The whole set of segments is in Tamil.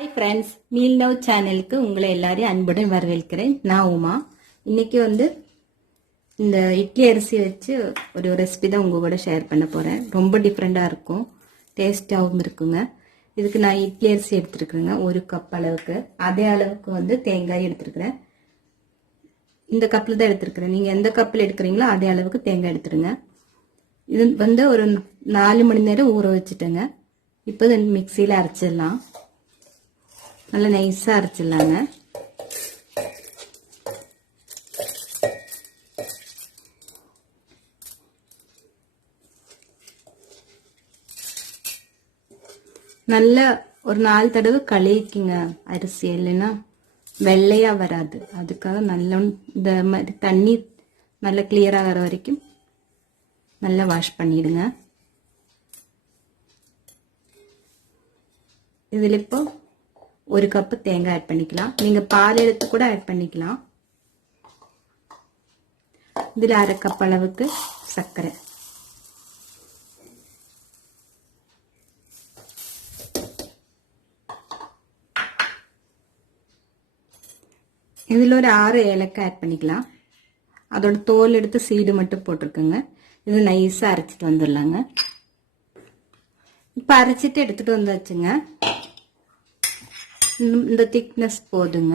ஹாய் ஃப்ரெண்ட்ஸ், மீல் நவ் சேனலுக்கு உங்களை எல்லாரையும் அன்புடன் வரவேற்கிறேன். நான் உமா. இன்னைக்கு இந்த இட்லி அரிசி வச்சு ஒரு ரெசிபி தான் உங்க கூட ஷேர் பண்ண போறேன். ரொம்ப டிஃப்ரெண்டாக இருக்கும், டேஸ்டாகவும் இருக்குங்க. இதுக்கு நான் இட்லி அரிசி எடுத்துருக்குறேங்க, 1 கப் அளவுக்கு. அதே அளவுக்கு தேங்காய் எடுத்துருக்குறேன். இந்த கப்பில் தான் எடுத்துருக்குறேன். நீங்கள் எந்த கப்பில் எடுக்கிறீங்களோ அதே அளவுக்கு தேங்காய் எடுத்துருங்க. இது ஒரு 4 மணி நேரம் ஊற வச்சுட்டேங்க. இப்போ மிக்சியில் அரைச்சிடலாம். நல்லா நைஸாக அரைச்சிடலாங்க. நல்லா ஒரு 4 தடவை கழுவிக்குங்க அரிசி, இல்லைன்னா வெள்ளையா வராது. அதுக்காக நல்லா இந்த மாதிரி தண்ணி நல்லா கிளியர் ஆகிற வரைக்கும் நல்லா வாஷ் பண்ணிடுங்க. இதில் இப்போ 1 கப்பு தேங்காய் ஆட் பண்ணிக்கலாம். நீங்க பால் எடுத்து கூட ஆட் பண்ணிக்கலாம். இதில் 1/2 கப் அளவுக்கு சர்க்கரை, இதில் ஒரு 6 ஏலக்காய் ஆட் பண்ணிக்கலாம். அதோட தோல் எடுத்து சீடு மட்டும் போட்டிருக்குங்க. இது நைஸாக அரைச்சிட்டு வந்துடலாங்க. இப்போ அரைச்சிட்டு எடுத்துட்டு வந்தாச்சுங்க. இந்த திக்னஸ் போதுங்க.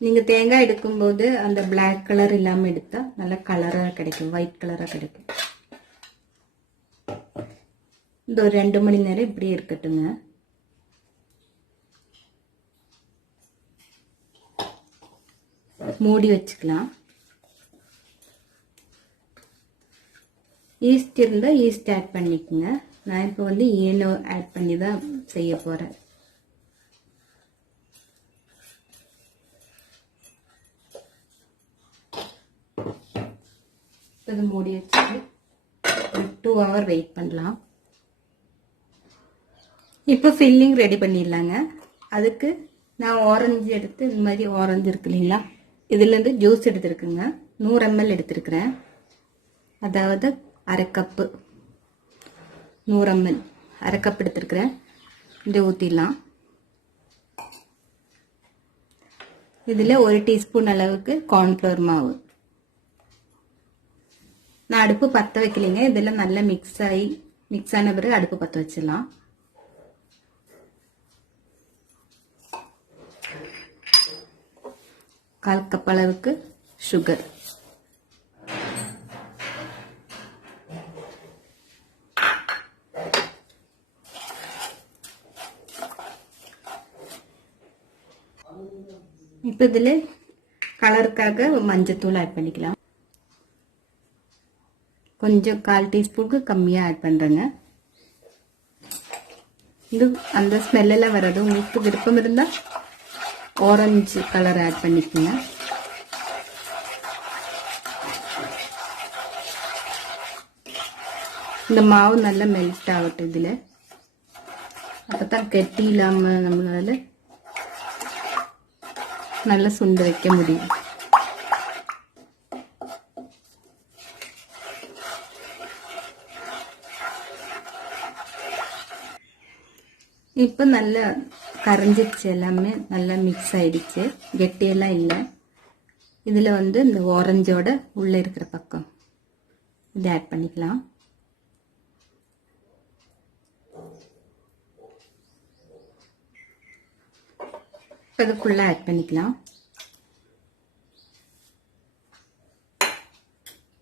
நீங்க தேங்காய் எடுக்கும்போது அந்த பிளாக் கலர் இல்லாம எடுத்தா நல்ல கலரா கிடைக்கும், ஒயிட் கலரா கிடைக்கும். இந்த ஒரு 2 மணி நேரம் இப்படி இருக்கட்டுங்க. மூடி வச்சுக்கலாம். ஈஸ்ட் இருந்தா ஈஸ்ட் ஆட் பண்ணிக்கோங்க. நான் இப்போ ஏனோ ஆட் பண்ணி தான் செய்ய போறேன். இது மூடி வச்சுட்டு 2 hour வெயிட் பண்ணலாம். இப்போ ஃபில்லிங் ரெடி பண்ணிடலாங்க. அதுக்கு நான் ஆரஞ்சு எடுத்து, இந்த மாதிரி ஆரஞ்சு இருக்கு இல்லைங்களா, இதுலேருந்து ஜூஸ் எடுத்துருக்குங்க. 100 ml எடுத்துருக்குறேன். அதாவது 1/2 கப்பு, 100 ml 1/2 கப் எடுத்துருக்குறேன். இதை ஊற்றிடலாம். இதில் 1 டீஸ்பூன் அளவுக்கு கார்ன்ஃப்ளவர் மாவு. நான் அடுப்பு பற்ற வைக்கலைங்க. இதெல்லாம் நல்லா மிக்ஸ் ஆன பிறகு அடுப்பு பற்ற வச்சிடலாம். கால் கப் அளவுக்கு சுகர், இப்போ இதில் கலருக்காக மஞ்சத்தூள் ஆட் பண்ணிக்கலாம். கொஞ்சம் 1/4 டீஸ்பூனுக்கு கம்மியாக ஆட் பண்ணுறேங்க. இது அந்த ஸ்மெல்லாம் வராது. உங்களுக்கு விருப்பம் இருந்தால் ஆரஞ்சு கலர் ஆட் பண்ணிக்கோங்க. இந்த மாவு நல்லா மெல்ட் ஆகட்டும். இதில் அப்போ தான் கெட்டி இல்லாமல் நம்மளால நல்லா சுண்ட வைக்க முடியும். இப்போ நல்லா கரைஞ்சிடுச்சு, எல்லாமே நல்லா மிக்ஸ் ஆயிடுச்சு, கெட்டியெல்லாம் இல்லை. இதில் இந்த ஆரஞ்சோட உள்ளே இருக்கிற பக்கம் இதை ஆட் பண்ணிக்கலாம். அதுக்குள்ள ஆட் பண்ணிக்கலாம்.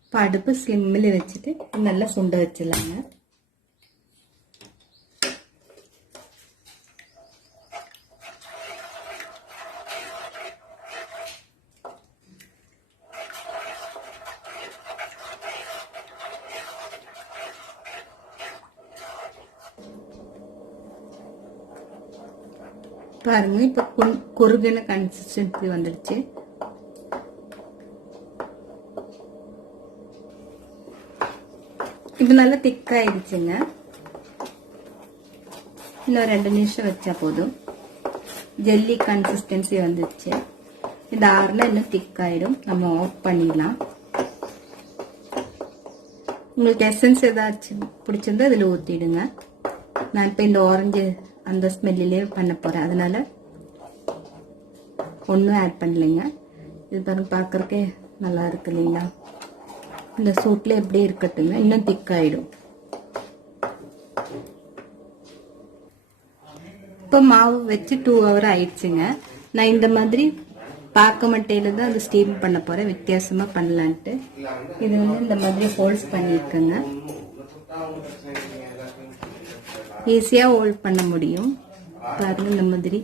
இப்போ அடுப்பு ஸ்லிம்மில் வச்சுட்டு நல்லா சுண்ட வச்சிடலாங்க. பாருங்க, இப்போ குறுகின கன்சிஸ்டன்சி வந்துடுச்சு. இது நல்லா திக்காயிடுச்சுங்க. இன்னும் 2 நிமிஷம் வச்சா போதும். ஜெல்லி கன்சிஸ்டன்சி வந்துடுச்சு. இது ஆறுனா இன்னும் திக்காயிடும். நம்ம ஆஃப் பண்ணிடலாம். உங்களுக்கு எசன்ஸ் ஏதாச்சும் பிடிச்சிருந்தா இதில் ஊற்றிடுங்க. நான் இப்போ இந்த ஆரஞ்சு அந்த ஸ்மெல்லிலே பண்ண போகிறேன். அதனால் ஒன்றும் ஆட் பண்ணலைங்க. இது பாருங்க, பார்க்குறக்கே நல்லா இருக்கு இல்லைங்களா? இந்த சூட்டில் எப்படி இருக்கட்டுங்க, இன்னும் திக்காயிடும். இப்போ மாவு வச்சு 2 hour ஆயிடுச்சுங்க. நான் இந்த மாதிரி பார்க்க மட்டையில தான் அது ஸ்டீம் பண்ண போகிறேன், வித்தியாசமாக பண்ணலான்ட்டு. இது வந்து இந்த மாதிரி ஹோல்ஸ் பண்ணியிருக்கேங்க. ஈஸியாக ஹோல்ட் பண்ண முடியும். பாருங்க, இந்த மாதிரி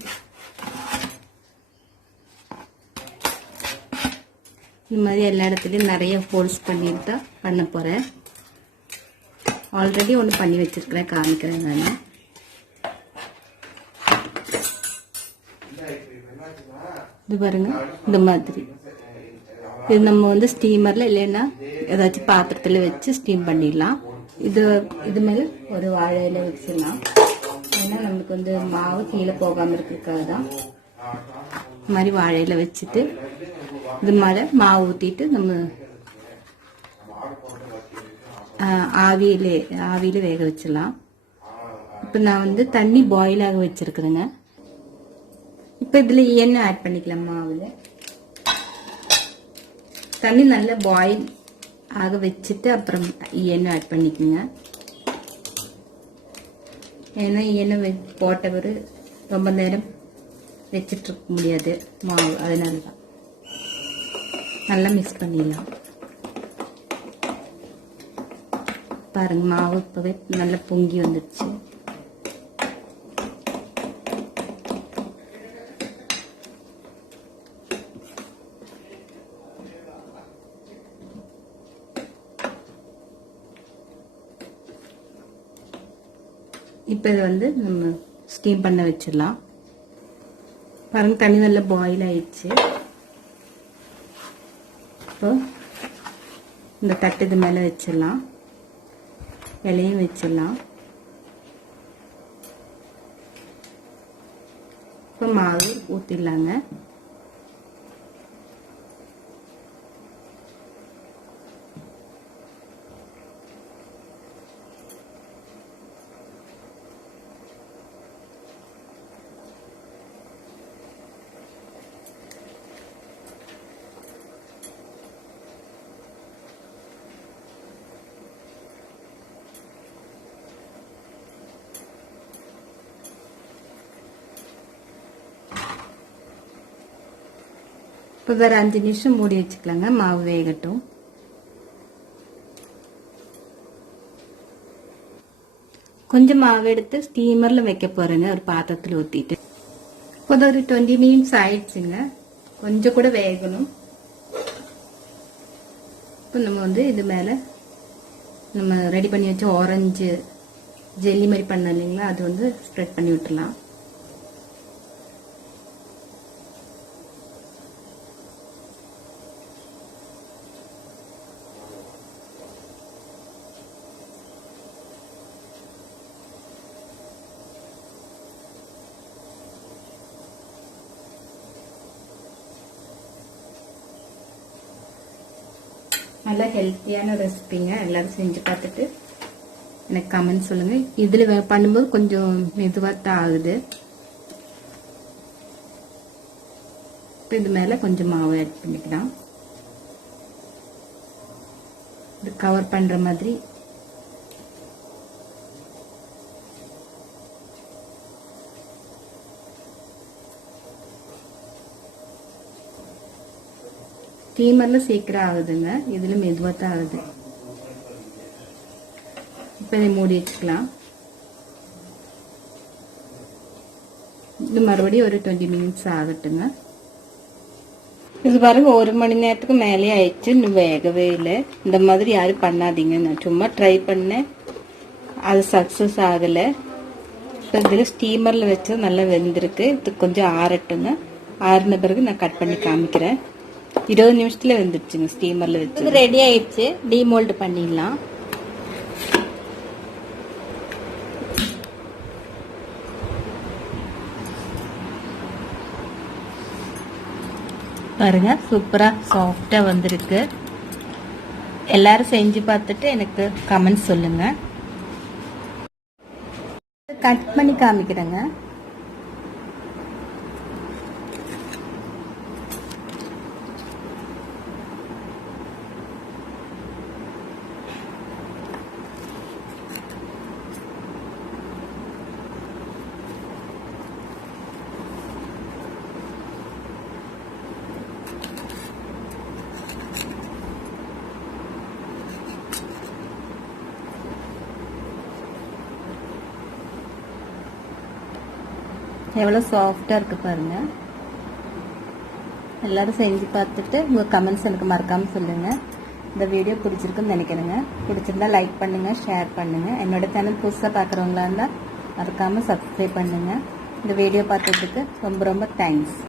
எல்லா இடத்துலையும் நிறைய ஹோல்ஸ் பண்ணிட்டு தான் பண்ண போகிறேன். ஆல்ரெடி ஒன்று பண்ணி வச்சிருக்கிறேன், காமிக்கிறேன் நான். இது பாருங்க, இந்த மாதிரி இது நம்ம வந்து ஸ்டீமர்ல இல்லைன்னா ஏதாச்சும் பாத்திரத்தில் வச்சு ஸ்டீம் பண்ணிடலாம். இது மேலே ஒரு வாழை இலை வச்சிடலாம். ஏன்னா நம்மளுக்கு வந்து மாவு கீழே போகாமல் இருக்கிறதுக்காக தான். இந்த மாதிரி வாழை இலை வச்சுட்டு இது மேலே மாவு ஊற்றிட்டு நம்ம ஆவியில வேக வச்சிடலாம். இப்போ நான் வந்து தண்ணி பாயில் ஆக வச்சிருக்கிறேங்க. இப்போ இதில் எண்ணெய் ஆட் பண்ணிக்கலாம். மாவில் தண்ணி நல்லா பாயில் ஆக வச்சுட்டு அப்புறம் எண்ணெய் ஆட் பண்ணிக்கோங்க. ஏன்னா எண்ணெய் போட்டவர் ரொம்ப நேரம் வச்சுட்டு இருக்க முடியாது மாவு, அதனால தான். நல்லா மிக்ஸ் பண்ணிடலாம். பாருங்க, மாவு இப்போவே நல்லா பொங்கி வந்துடுச்சு. இப்போ இது வந்து நம்ம ஸ்டீம் பண்ண வச்சிடலாம். பாருங்க, தண்ணி நல்லா பாயில் ஆயிடுச்சு. இப்போ இந்த தட்டு இது மேலே வச்சிடலாம், இலையும் வச்சிடலாம். இப்போ மாவு ஊற்றிடலாங்க. இப்போ வேறு 5 நிமிஷம் மூடி வச்சுக்கலாங்க, மாவு வேகட்டும். கொஞ்சம் மாவு எடுத்து ஸ்டீமரில் வைக்க போகிறேங்க, ஒரு பாத்திரத்தில் ஊற்றிட்டு. இப்போ ஒரு 20 minutes ஆயிடுச்சுங்க, கொஞ்சம் கூட வேகணும். இப்போ நம்ம வந்து இது மேலே நம்ம ரெடி பண்ணி வச்ச ஆரஞ்சு ஜெல்லி மாதிரி பண்ண இல்லைங்களா, அது வந்து ஸ்ப்ரெட் பண்ணி விட்டுலாம். நல்லா ஹெல்த்தியான ரெசிபிங்க, எல்லாரும் செஞ்சு பார்த்துட்டு எனக்கு கமெண்ட் சொல்லுங்க. இதில் பண்ணும்போது கொஞ்சம் மெதுவாக தான் ஆகுது. இப்போ இது மேலே கொஞ்சம் மாவு ஆட் பண்ணிக்கலாம். இது கவர் பண்ணுற மாதிரி. ஸ்டீமரில் சீக்கிரம் ஆகுதுங்க, இதில் மெதுவாக தான் ஆகுது. இப்போ இதை மூடி வச்சுக்கலாம். இது மறுபடியும் ஒரு 20 minutes ஆகட்டுங்க. இது பாருங்க, 1 மணி நேரத்துக்கு மேலே ஆயிடுச்சு, இன்னும் வேகவே இல்லை. இந்த மாதிரி யாரும் பண்ணாதீங்க, நான் சும்மா ட்ரை பண்ணேன், அது சக்ஸஸ் ஆகலை. இப்போ இதில் ஸ்டீமரில் வச்சு நல்லா வெந்திருக்கு. இது கொஞ்சம் ஆறட்டுங்க. ஆறின பிறகு நான் கட் பண்ணி காமிக்கிறேன். 20 நிமிஷத்துல வெந்துடுச்சுங்க ஸ்டீமர்ல வச்சு. இது ரெடி ஆயிடுச்சு, டீமோல்ட் பண்ணிடலாம். பாருங்க, சூப்பரா சாஃப்டா வந்திருக்கு. எல்லாரும் செஞ்சு பார்த்துட்டு எனக்கு கமெண்ட் சொல்லுங்க. கட் பண்ணி காமிக்கிறேங்க. எவ்வளோ சாஃப்டாக இருக்குது பாருங்கள். எல்லோரும் செஞ்சு பார்த்துட்டு உங்கள் கமெண்ட்ஸ் எனக்கு மறக்காமல் சொல்லுங்கள். இந்த வீடியோ பிடிச்சிருக்குன்னு நினைக்கிறேங்க. பிடிச்சிருந்தா லைக் பண்ணுங்கள், ஷேர் பண்ணுங்கள். என்னோடய சேனல் புதுசாக பார்க்குறவங்களா இருந்தால் மறக்காமல் சப்ஸ்கிரைப் பண்ணுங்கள். இந்த வீடியோ பார்த்ததுக்கு ரொம்ப ரொம்ப தேங்க்ஸ்.